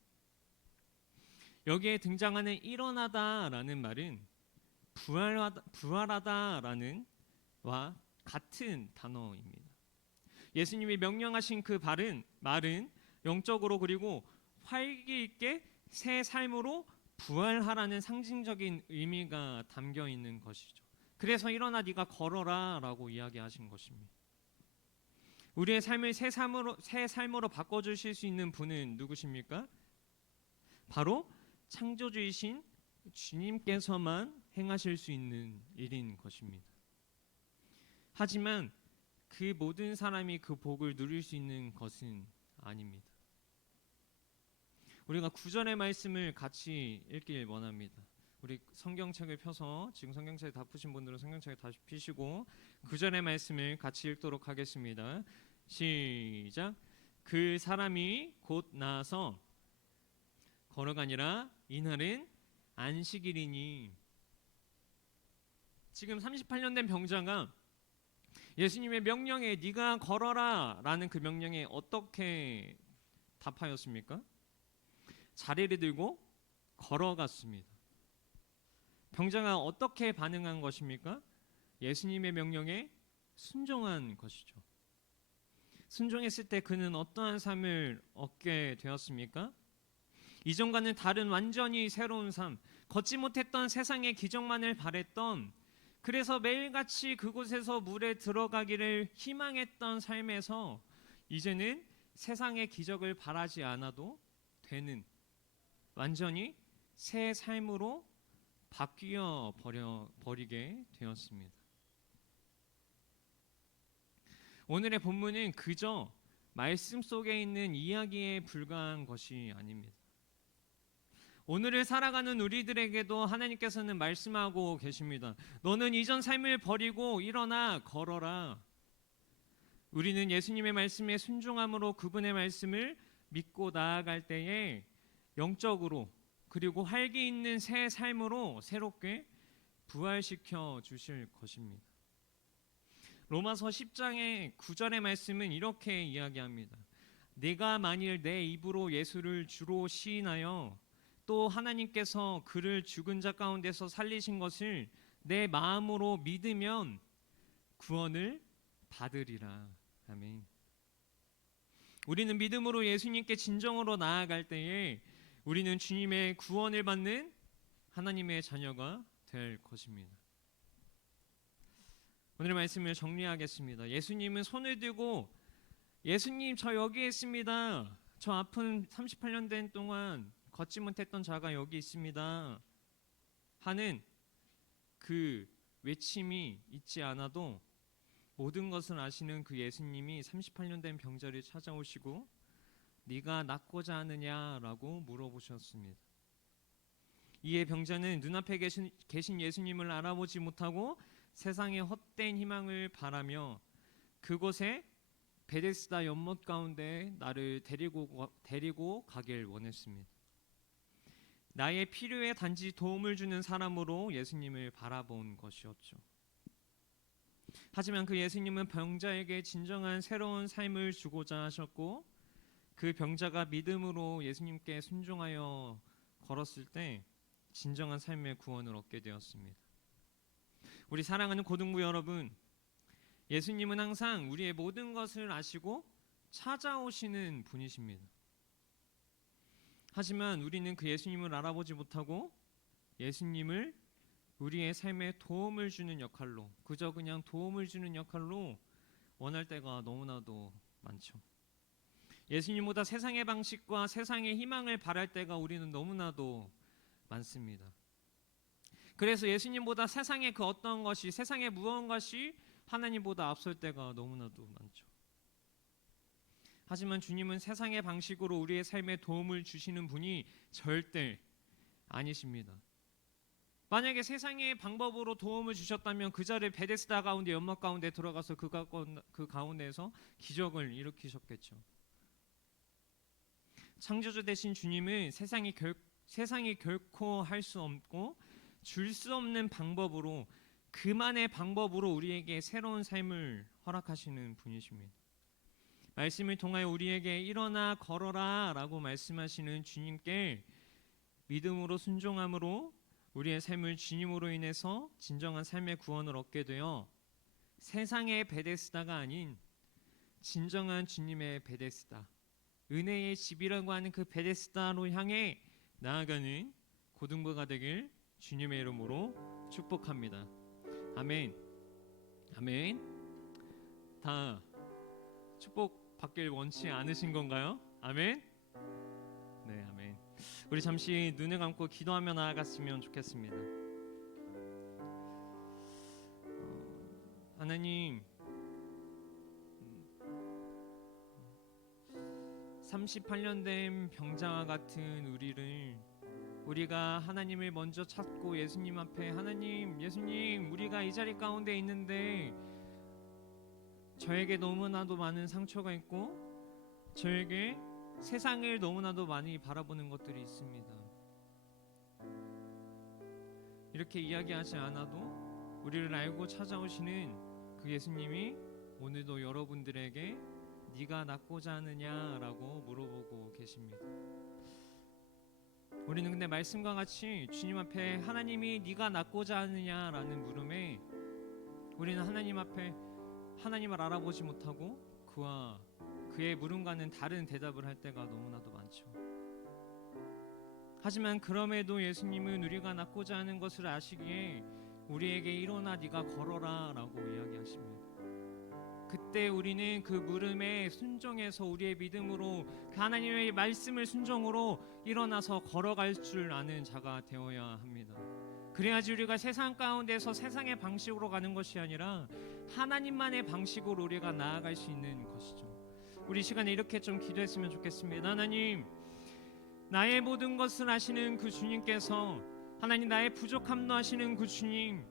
여기에 등장하는 일어나다라는 말은 부활하다라는 와 같은 단어입니다. 예수님이 명령하신 그 말은 영적으로 그리고 활기 있게 새 삶으로 부활하라는 상징적인 의미가 담겨 있는 것이죠. 그래서 일어나 네가 걸어라라고 이야기하신 것입니다. 우리의 삶을 새 삶으로 바꿔주실 수 있는 분은 누구십니까? 바로 창조주이신 주님께서만 행하실 수 있는 일인 것입니다. 하지만 그 모든 사람이 그 복을 누릴 수 있는 것은 아닙니다. 우리가 9절의 말씀을 같이 읽길 원합니다. 우리 성경책을 펴서 지금 성경책 다 푸신 분들은 성경책을 다시 펴시고 9절의 말씀을 같이 읽도록 하겠습니다. 시작. 그 사람이 곧 나아서 걸어가니라. 이날은 안식일이니. 지금 38년 된 병자가 예수님의 명령에 네가 걸어라 라는 그 명령에 어떻게 답하였습니까? 자리를 들고 걸어갔습니다. 병자가 어떻게 반응한 것입니까? 예수님의 명령에 순종한 것이죠. 순종했을 때 그는 어떠한 삶을 얻게 되었습니까? 이전과는 다른 완전히 새로운 삶, 걷지 못했던 세상의 기적만을 바랬던, 그래서 매일같이 그곳에서 물에 들어가기를 희망했던 삶에서 이제는 세상의 기적을 바라지 않아도 되는 완전히 새 삶으로 바뀌어 버리게 되었습니다. 오늘의 본문은 그저 말씀 속에 있는 이야기에 불과한 것이 아닙니다. 오늘을 살아가는 우리들에게도 하나님께서는 말씀하고 계십니다. 너는 이전 삶을 버리고 일어나 걸어라. 우리는 예수님의 말씀에 순종함으로 그분의 말씀을 믿고 나아갈 때에 영적으로 그리고 활기 있는 새 삶으로 새롭게 부활시켜 주실 것입니다. 로마서 10장의 9절의 말씀은 이렇게 이야기합니다. 내가 만일 내 입으로 예수를 주로 시인하여 또 하나님께서 그를 죽은 자 가운데서 살리신 것을 내 마음으로 믿으면 구원을 받으리라. 아멘. 우리는 믿음으로 예수님께 진정으로 나아갈 때에 우리는 주님의 구원을 받는 하나님의 자녀가 될 것입니다. 오늘의 말씀을 정리하겠습니다. 예수님은 손을 들고 예수님 저 여기 있습니다. 저 아픈 38년 된 동안 걷지 못했던 자가 여기 있습니다 하는 그 외침이 있지 않아도 모든 것을 아시는 그 예수님이 38년 된 병자를 찾아오시고 네가 낫고자 하느냐라고 물어보셨습니다. 이에 병자는 눈앞에 계신 예수님을 알아보지 못하고 세상의 헛된 희망을 바라며 그곳에 베데스다 연못 가운데 나를 데리고 가길 원했습니다. 나의 필요에 단지 도움을 주는 사람으로 예수님을 바라본 것이었죠. 하지만 그 예수님은 병자에게 진정한 새로운 삶을 주고자 하셨고 그 병자가 믿음으로 예수님께 순종하여 걸었을 때 진정한 삶의 구원을 얻게 되었습니다. 우리 사랑하는 고등부 여러분, 예수님은 항상 우리의 모든 것을 아시고 찾아오시는 분이십니다. 하지만 우리는 그 예수님을 알아보지 못하고 예수님을 우리의 삶에 도움을 주는 역할로, 그저 그냥 도움을 주는 역할로 원할 때가 너무나도 많죠. 예수님보다 세상의 방식과 세상의 희망을 바랄 때가 우리는 너무나도 많습니다. 그래서 예수님보다 세상의 그 어떤 것이, 세상의 무언가시 하나님보다 앞설 때가 너무나도 많죠. 하지만 주님은 세상의 방식으로 우리의 삶에 도움을 주시는 분이 절대 아니십니다. 만약에 세상의 방법으로 도움을 주셨다면 그 자리에 베데스다 가운데 연못 가운데 들어가서 그 가운데에서 기적을 일으키셨겠죠. 창조주 되신 주님은 세상이 결코 할 수 없고 줄 수 없는 방법으로, 그만의 방법으로 우리에게 새로운 삶을 허락하시는 분이십니다. 말씀을 통하여 우리에게 일어나 걸어라 라고 말씀하시는 주님께 믿음으로 순종함으로 우리의 삶을 주님으로 인해서 진정한 삶의 구원을 얻게 되어 세상의 베데스다가 아닌 진정한 주님의 베데스다, 은혜의 집이라고 하는 그 베데스다로 향해 나아가는 고등부가 되길 주님의 이름으로 축복합니다. 아멘. 아멘. 다 축복 받길 원치 않으신 건가요? 아멘. 네, 아멘. 우리 잠시 눈을 감고 기도하며 나아갔으면 좋겠습니다. 하나님, 38년 된 병자와 같은 우리가 하나님을 먼저 찾고 예수님 앞에 하나님, 예수님, 우리가 이 자리 가운데 있는데 저에게 너무나도 많은 상처가 있고 저에게 세상을 너무나도 많이 바라보는 것들이 있습니다. 이렇게 이야기하지 않아도 우리를 알고 찾아오시는 그 예수님이 오늘도 여러분들에게 네가 낫고자 하느냐라고 물어보고 계십니다. 우리는 근데 말씀과 같이 주님 앞에 하나님이 네가 낫고자 하느냐라는 물음에 우리는 하나님 앞에 하나님을 알아보지 못하고 그의 물음과는 다른 대답을 할 때가 너무나도 많죠. 하지만 그럼에도 예수님은 우리가 낫고자 하는 것을 아시기에 우리에게 일어나 네가 걸어라 라고 이야기하십니다. 그때 우리는 그 물음에 순종해서 우리의 믿음으로 그 하나님의 말씀을 순종으로 일어나서 걸어갈 줄 아는 자가 되어야 합니다. 그래야지 우리가 세상 가운데서 세상의 방식으로 가는 것이 아니라 하나님만의 방식으로 우리가 나아갈 수 있는 것이죠. 우리 시간에 이렇게 좀 기도했으면 좋겠습니다. 하나님, 나의 모든 것을 아시는 그 주님께서, 하나님 나의 부족함도 아시는 그 주님,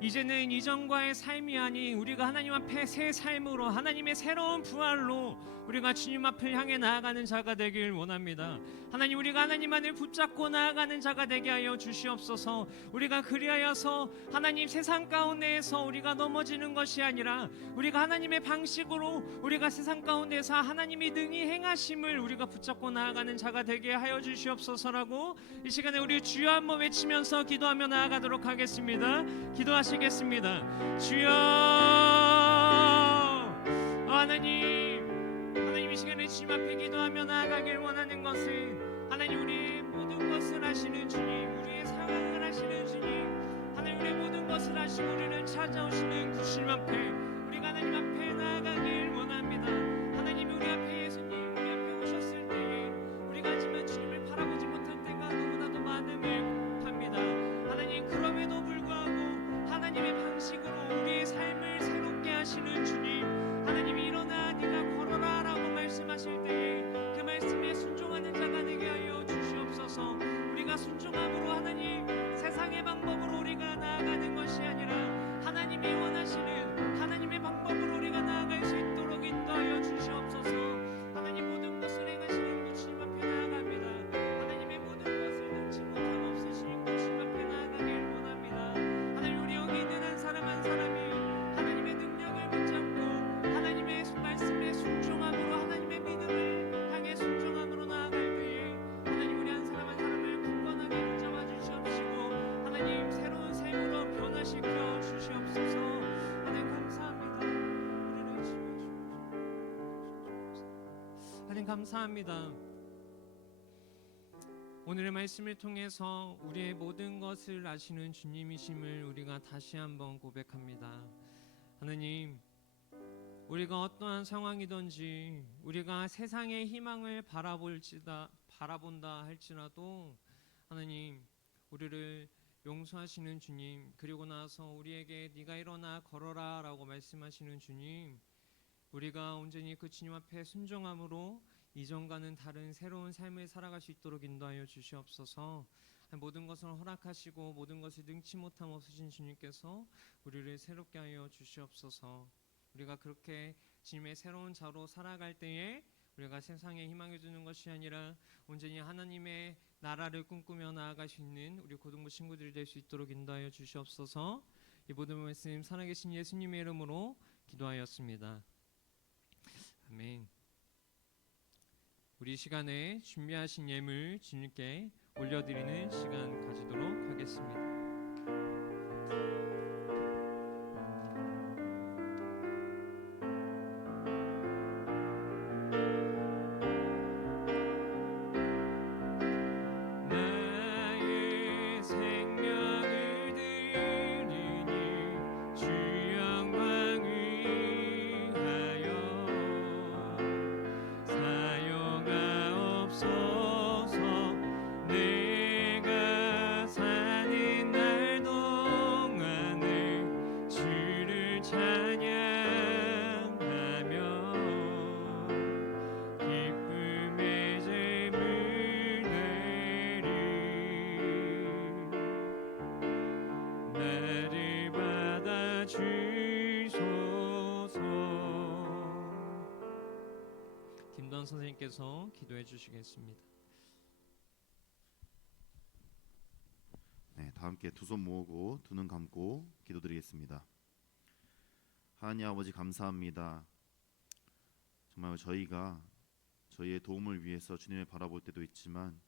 이제는 이전과의 삶이 아닌 우리가 하나님 앞에 새 삶으로 하나님의 새로운 부활로 우리가 주님 앞을 향해 나아가는 자가 되길 원합니다. 하나님, 우리가 하나님만을 붙잡고 나아가는 자가 되게 하여 주시옵소서. 우리가 그리하여서 하나님 세상 가운데에서 우리가 넘어지는 것이 아니라 우리가 하나님의 방식으로 우리가 세상 가운데서 하나님이 능히 행하심을 우리가 붙잡고 나아가는 자가 되게 하여 주시옵소서라고 이 시간에 우리 주여 한번 외치면서 기도하며 나아가도록 하겠습니다. 기도하시겠습니다. 주여, 하나님 이 시간에 주님 앞에 기도하며 나아가길 원하는 것은 하나님 우리의 모든 것을 아시는 주님, 우리의 상황을 아시는 주님, 하나님 우리의 모든 것을 아시고 우리를 찾아오시는 그 주님 앞에 우리가 하나님 앞에 나아가길 원합니다. 하나님이 우리 앞에 예수님 우리 앞에 오셨을 때에 우리가 하지만 주님을 바라보지 못할 때가 너무나도 많음을 합니다. 하나님, 그럼에도 불구하고 하나님의 방식으로 우리의 삶을 새롭게 하시는 주님, 하나님이 일어나 네가 걸어라 라고 말씀하실 때에 그 말씀에 순종하는 자가 되게 하여 주시옵소서. 우리가 순종함으로 하나님 세상의 방법으로 우리가 나아가는 것이 아니라 하나님이 원하시는 하나님의 방법으로 우리가 나아갈 수 있도록 인도하여 주시옵소서. 하나님, 모든 것을 행하시는 그 주님 앞에 나아갑니다. 하나님의 모든 것을 능치 못함 없으신 그 주님 앞에 나아가길 원합니다. 하나님, 우리 여기 있는 한 사람 한 사람이 하나님의 능력을 붙잡고 하나님의 말씀에 순종함으로 하나님의 믿음을 향해 순종함으로 나아갈 때에 하나님 우리 한 사람 한 사람을 굳건하게 붙잡아 주시옵시고 하나님 새로운 삶으로 변화시켜 주시옵소서. 하나님 감사합니다. 우리를 지켜주시옵소서. 하나님 감사합니다. 오늘의 말씀을 통해서 우리의 모든 것을 아시는 주님이심을 우리가 다시 한번 고백합니다. 하나님, 우리가 어떠한 상황이든지 우리가 세상의 희망을 바라본다 할지라도 하나님, 우리를 용서하시는 주님, 그리고 나서 우리에게 네가 일어나 걸어라 라고 말씀하시는 주님, 우리가 온전히 그 주님 앞에 순종함으로 이전과는 다른 새로운 삶을 살아갈 수 있도록 인도하여 주시옵소서. 모든 것을 허락하시고 모든 것을 능치 못함 없으신 주님께서 우리를 새롭게 하여 주시옵소서. 우리가 그렇게 주님의 새로운 자로 살아갈 때에 우리가 세상에 희망을 두는 것이 아니라 온전히 하나님의 나라를 꿈꾸며 나아갈 수 있는 우리 고등부 친구들이 될 수 있도록 인도하여 주시옵소서. 이 모든 말씀 살아계신 예수님의 이름으로 기도하였습니다. 아멘. 우리 시간에 준비하신 예물 주님께 올려드리는 시간 가지도록 하겠습니다. 나의 생명을 드리니 주 영광 위하여 사용하옵소서. 내가 사는 날 동안에 주를 찬양하며 기쁨의 제물 내리 나를 받아 주소서. 김도환 선생님께서 기도해 주시겠습니다. 네, 다 함께 두 손 모으고 두 눈 감고 기도드리겠습니다. 하나님 아버지 감사합니다. 정말 저희가 저희의 도움을 위해서 주님을 바라볼 때도 있지만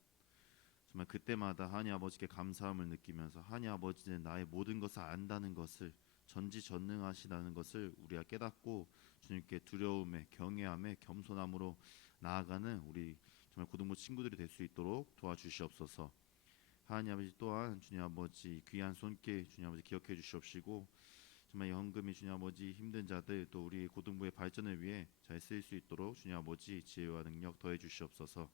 정말 그때마다 하나님 아버지께 감사함을 느끼면서 하나님 아버지는 나의 모든 것을 안다는 것을 전지전능하시다는 것을 우리가 깨닫고 주님께 두려움에 경외함에 겸손함으로 나아가는 우리 정말 고등부 친구들이 될 수 있도록 도와주시옵소서. 하나님 아버지 또한 주님 아버지 귀한 손길 주님 아버지 기억해 주시옵시고 정말 이 헌금이 주님 아버지 힘든 자들 또 우리 고등부의 발전을 위해 잘 쓰일 수 있도록 주님 아버지 지혜와 능력 더해 주시옵소서.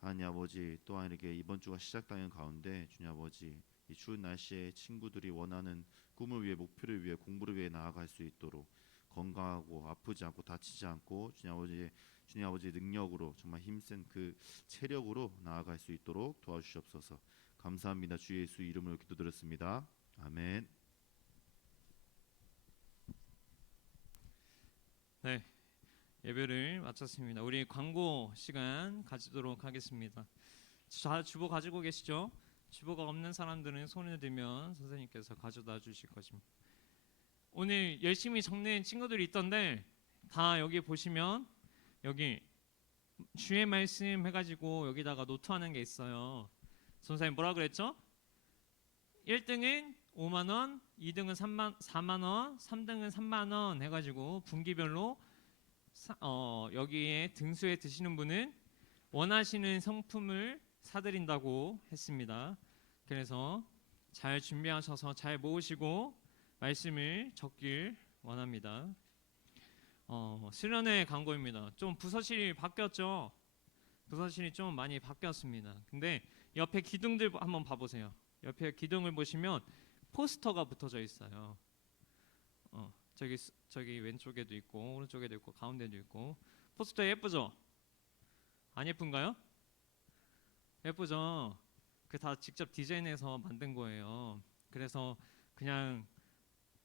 하나님 아버지 또한 이렇게 이번 주가 시작되는 가운데 주님 아버지 이 추운 날씨에 친구들이 원하는 꿈을 위해 목표를 위해 공부를 위해 나아갈 수 있도록 건강하고 아프지 않고 다치지 않고 주님 아버지의 능력으로 정말 힘센 그 체력으로 나아갈 수 있도록 도와주시옵소서. 감사합니다. 주 예수 이름으로 기도드렸습니다. 아멘. 네, 예배를 마쳤습니다. 우리 광고 시간 가지도록 하겠습니다. 자, 주보 가지고 계시죠? 주보가 없는 사람들은 손을 들면 선생님께서 가져다 주실 것입니다. 오늘 열심히 적는 친구들이 있던데 다 여기 보시면 여기 주의 말씀 해가지고 여기다가 노트하는 게 있어요. 선생님 뭐라 그랬죠? 1등은 5만원, 2등은 4만원, 3등은 3만원 해가지고 분기별로 여기에 등수에 드시는 분은 원하시는 상품을 사드린다고 했습니다. 그래서 잘 준비하셔서 잘 모으시고 말씀을 적길 원합니다. 수련회 광고입니다. 좀 부서실이 바뀌었죠? 부서실이 좀 많이 바뀌었습니다. 근데 옆에 기둥들 한번 봐보세요. 옆에 기둥을 보시면 포스터가 붙어져 있어요. 저기 왼쪽에도 있고 오른쪽에도 있고 가운데도 있고 포스터 예쁘죠? 안 예쁜가요? 예쁘죠? 그 다 직접 디자인해서 만든 거예요. 그래서 그냥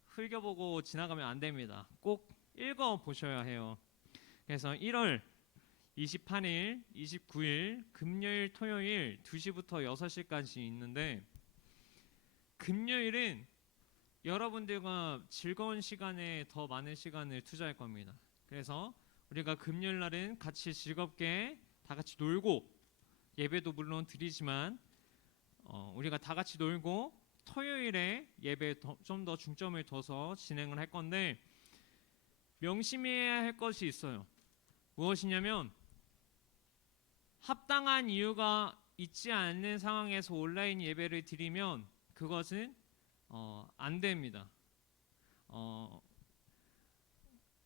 흘겨보고 지나가면 안 됩니다. 꼭 읽어 보셔야 해요. 그래서 1월 28일, 29일 금요일, 토요일 2시부터 6시까지 있는데 금요일은 여러분들과 즐거운 시간에 더 많은 시간을 투자할 겁니다. 그래서 우리가 금요일 날은 같이 즐겁게 다 같이 놀고 예배도 물론 드리지만 우리가 다 같이 놀고 토요일에 예배에 좀 더 중점을 둬서 진행을 할 건데 명심해야 할 것이 있어요. 무엇이냐면 합당한 이유가 있지 않는 상황에서 온라인 예배를 드리면 그것은 안 됩니다.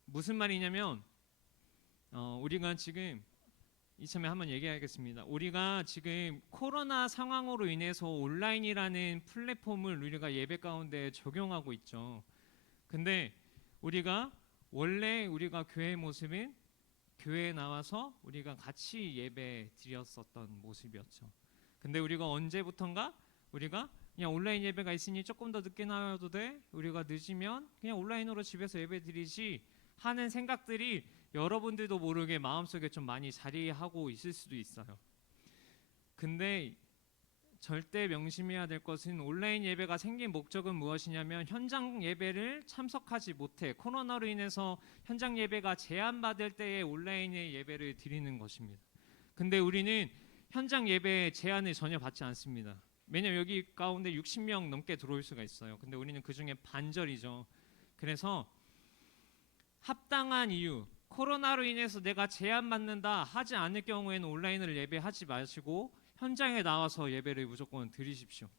무슨 말이냐면 우리가 지금 이참에 한번 얘기하겠습니다. 우리가 지금 코로나 상황으로 인해서 온라인이라는 플랫폼을 우리가 예배 가운데 적용하고 있죠. 근데 우리가 원래 우리가 교회 모습은 교회에 나와서 우리가 같이 예배 드렸었던 모습이었죠. 근데 우리가 언제부턴가 우리가 그냥 온라인 예배가 있으니 조금 더 늦게 나와도 돼? 우리가 늦으면 그냥 온라인으로 집에서 예배 드리지 하는 생각들이 여러분들도 모르게 마음속에 좀 많이 자리하고 있을 수도 있어요. 근데 절대 명심해야 될 것은 온라인 예배가 생긴 목적은 무엇이냐면 현장 예배를 참석하지 못해 코로나로 인해서 현장 예배가 제한받을 때에 온라인의 예배를 드리는 것입니다. 근데 우리는 현장 예배 제한을 전혀 받지 않습니다. 왜냐면 여기 가운데 60명 넘게 들어올 수가 있어요. 근데 우리는 그 중에 반절이죠. 그래서 합당한 이유, 코로나로 인해서 내가 제한받는다 하지 않을 경우에는 온라인으로 예배하지 마시고 현장에 나와서 예배를 무조건 드리십시오.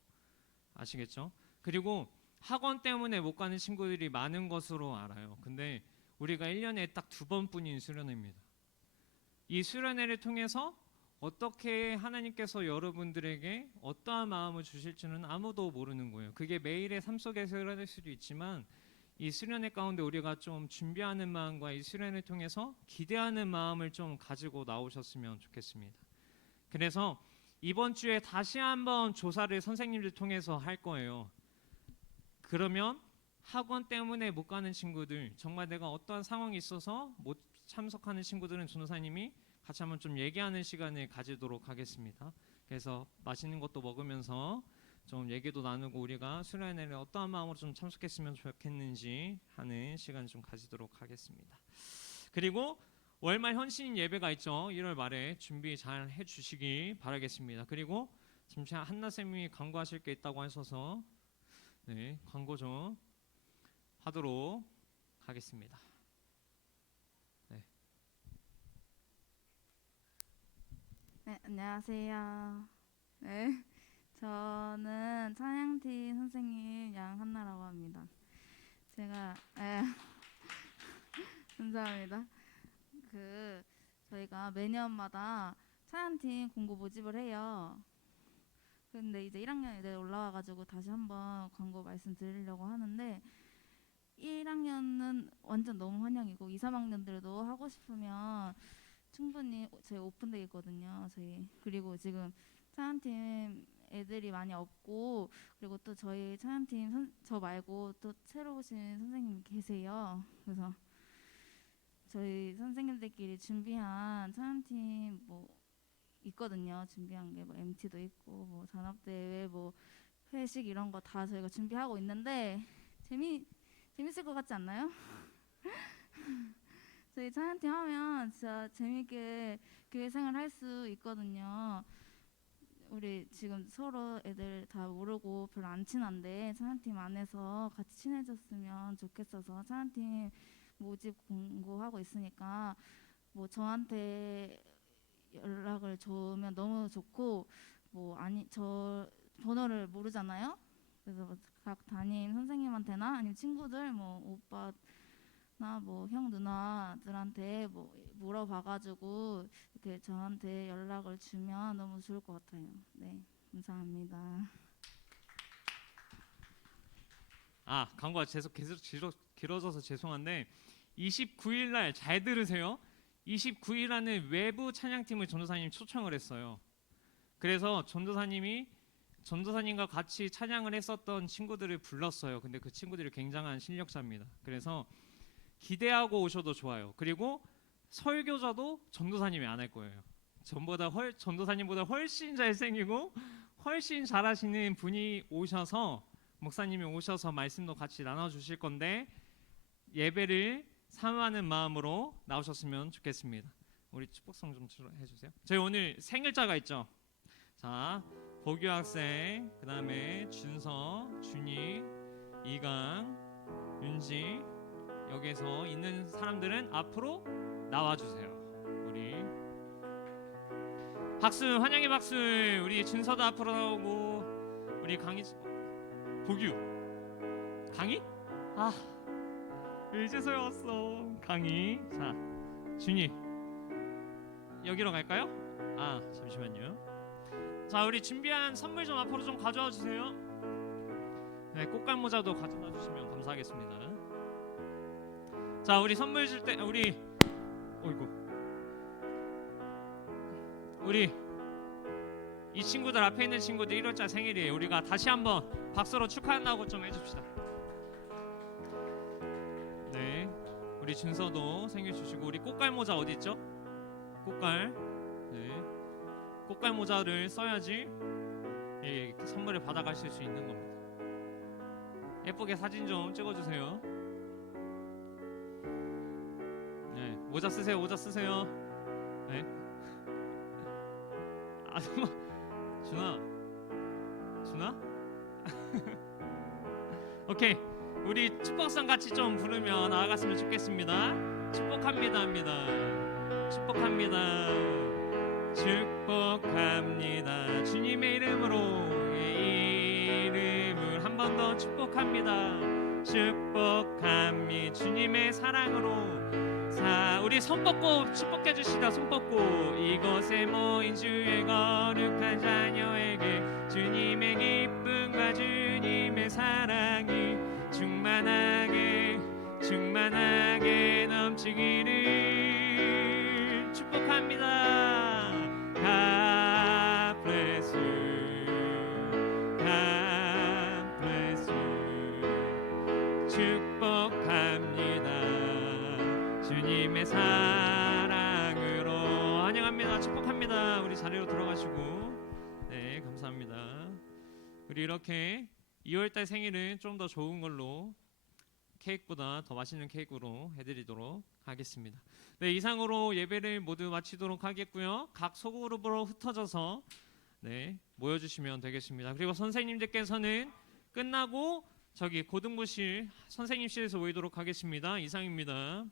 아시겠죠? 그리고 학원 때문에 못 가는 친구들이 많은 것으로 알아요. 근데 우리가 1년에 딱 2번뿐인 수련회입니다. 이 수련회를 통해서 어떻게 하나님께서 여러분들에게 어떠한 마음을 주실지는 아무도 모르는 거예요. 그게 매일의 삶 속에서 일어날 수도 있지만 이 수련회 가운데 우리가 좀 준비하는 마음과 이 수련회를 통해서 기대하는 마음을 좀 가지고 나오셨으면 좋겠습니다. 그래서 이번 주에 다시 한번 조사를 선생님들 통해서 할 거예요. 그러면 학원 때문에 못 가는 친구들, 정말 내가 어떠한 상황이 있어서 못 참석하는 친구들은 전도사님이 같이 한번 좀 얘기하는 시간을 가지도록 하겠습니다. 그래서 맛있는 것도 먹으면서 좀 얘기도 나누고 우리가 수련회를 어떠한 마음으로 좀 참석했으면 좋겠는지 하는 시간 좀 가지도록 하겠습니다. 그리고 월말 헌신 예배가 있죠. 1월 말에 준비 잘 해주시기 바라겠습니다. 그리고 잠시 한나쌤이 광고하실 게 있다고 하셔서 네, 광고 좀 하도록 하겠습니다. 네, 안녕하세요. 네, 저는 찬양팀 선생님 양한나라고 합니다. 제가 감사합니다. 저희가 매년마다 찬양팀 공고 모집을 해요. 근데 이제 1학년이 올라와가지고 다시 한번 광고 말씀드리려고 하는데 1학년은 완전 너무 환영이고 2, 3학년들도 하고 싶으면 충분히 저희 오픈되어 있거든요. 그리고 지금 찬양팀 애들이 많이 없고 그리고 또 저희 찬양팀 저 말고 또 새로 오신 선생님이 계세요. 그래서 저희 선생님들끼리 준비한 찬양팀 뭐 있거든요. 준비한 게 뭐 MT도 있고 뭐 잔업대회 뭐 회식 이런 거 다 저희가 준비하고 있는데 재밌을 것 같지 않나요? 저희 찬양팀 하면 진짜 재밌게 교회 생활 할 수 있거든요. 우리 지금 서로 애들 다 모르고 별로 안 친한데 찬양팀 안에서 같이 친해졌으면 좋겠어서 찬양팀 모집 공고하고 있으니까 뭐 저한테 연락을 주면 너무 좋고 뭐 저 번호를 모르잖아요. 그래서 각 담임 선생님한테나 아니면 친구들 뭐 오빠나 뭐 형 누나들한테 뭐 물어봐가지고 이렇게 저한테 연락을 주면 너무 좋을 것 같아요. 네, 감사합니다. 광고가 계속 길어져서 죄송한데 29일 날 잘 들으세요. 29일에는 외부 찬양팀을 전도사님 초청을 했어요. 그래서 전도사님과 같이 찬양을 했었던 친구들을 불렀어요. 근데 그 친구들이 굉장한 실력자입니다. 그래서 기대하고 오셔도 좋아요. 그리고 설교자도 전도사님이 안 할 거예요. 전도사님보다 훨씬 잘생기고 훨씬 잘하시는 분이 오셔서 목사님이 오셔서 말씀도 같이 나눠주실 건데 예배를 사모하는 마음으로 나오셨으면 좋겠습니다. 우리 축복성 좀 해주세요. 저희 오늘 생일자가 있죠. 자, 보규 학생, 그 다음에 준서, 준이, 이강, 윤지 여기서 있는 사람들은 앞으로 나와주세요. 우리 박수, 환영의 박수. 우리 준서도 앞으로 나오고 우리 강희, 보규, 강희? 이제서야 왔어. 강희. 자, 준이 여기로 갈까요? 잠시만요. 자, 우리 준비한 선물 좀 앞으로 좀 가져와 주세요. 네, 꽃갈 모자도 가져다 주시면 감사하겠습니다. 자, 우리 선물 줄 때 우리 이 친구들 앞에 있는 친구들 1월자 생일이에요. 우리가 다시 한번 박수로 축하한다고 좀 해줍시다. 네, 우리 준서도 생일 주시고 우리 꽃갈 모자 어디 있죠? 꽃갈. 네, 꽃갈 모자를 써야지 선물을 받아가실 수 있는 겁니다. 예쁘게 사진 좀 찍어주세요. 네, 모자 쓰세요. 네. 준아? 오케이, 우리 축복성 같이 좀 부르며 나아갔으면 좋겠습니다. 축복합니다 합니다. 축복합니다. 축복합니다. 주님의 이름으로, 이름을 한 번 더 축복합니다. 축복합니다. 주님의 사랑으로. 우리 손 뻗고 축복해 주시다. 손 뻗고. 이곳에 모인 주의 거룩한 자녀에게 주님의 기쁨과 주님의 사랑이 충만하게 넘치기를 축복합니다. God bless you. God bless you. 축복합니다. 주님의 사랑으로. 환영합니다. 축복합니다. 우리 자리로 들어가시고. 네, 감사합니다. 우리 이렇게 2월달 생일은 좀 더 좋은 걸로, 케이크보다 더 맛있는 케이크로 해드리도록 하겠습니다. 네, 이상으로 예배를 모두 마치도록 하겠고요. 각 소그룹으로 흩어져서 모여주시면 되겠습니다. 그리고 선생님들께서는 끝나고 저기 고등부실 선생님실에서 모이도록 하겠습니다. 이상입니다.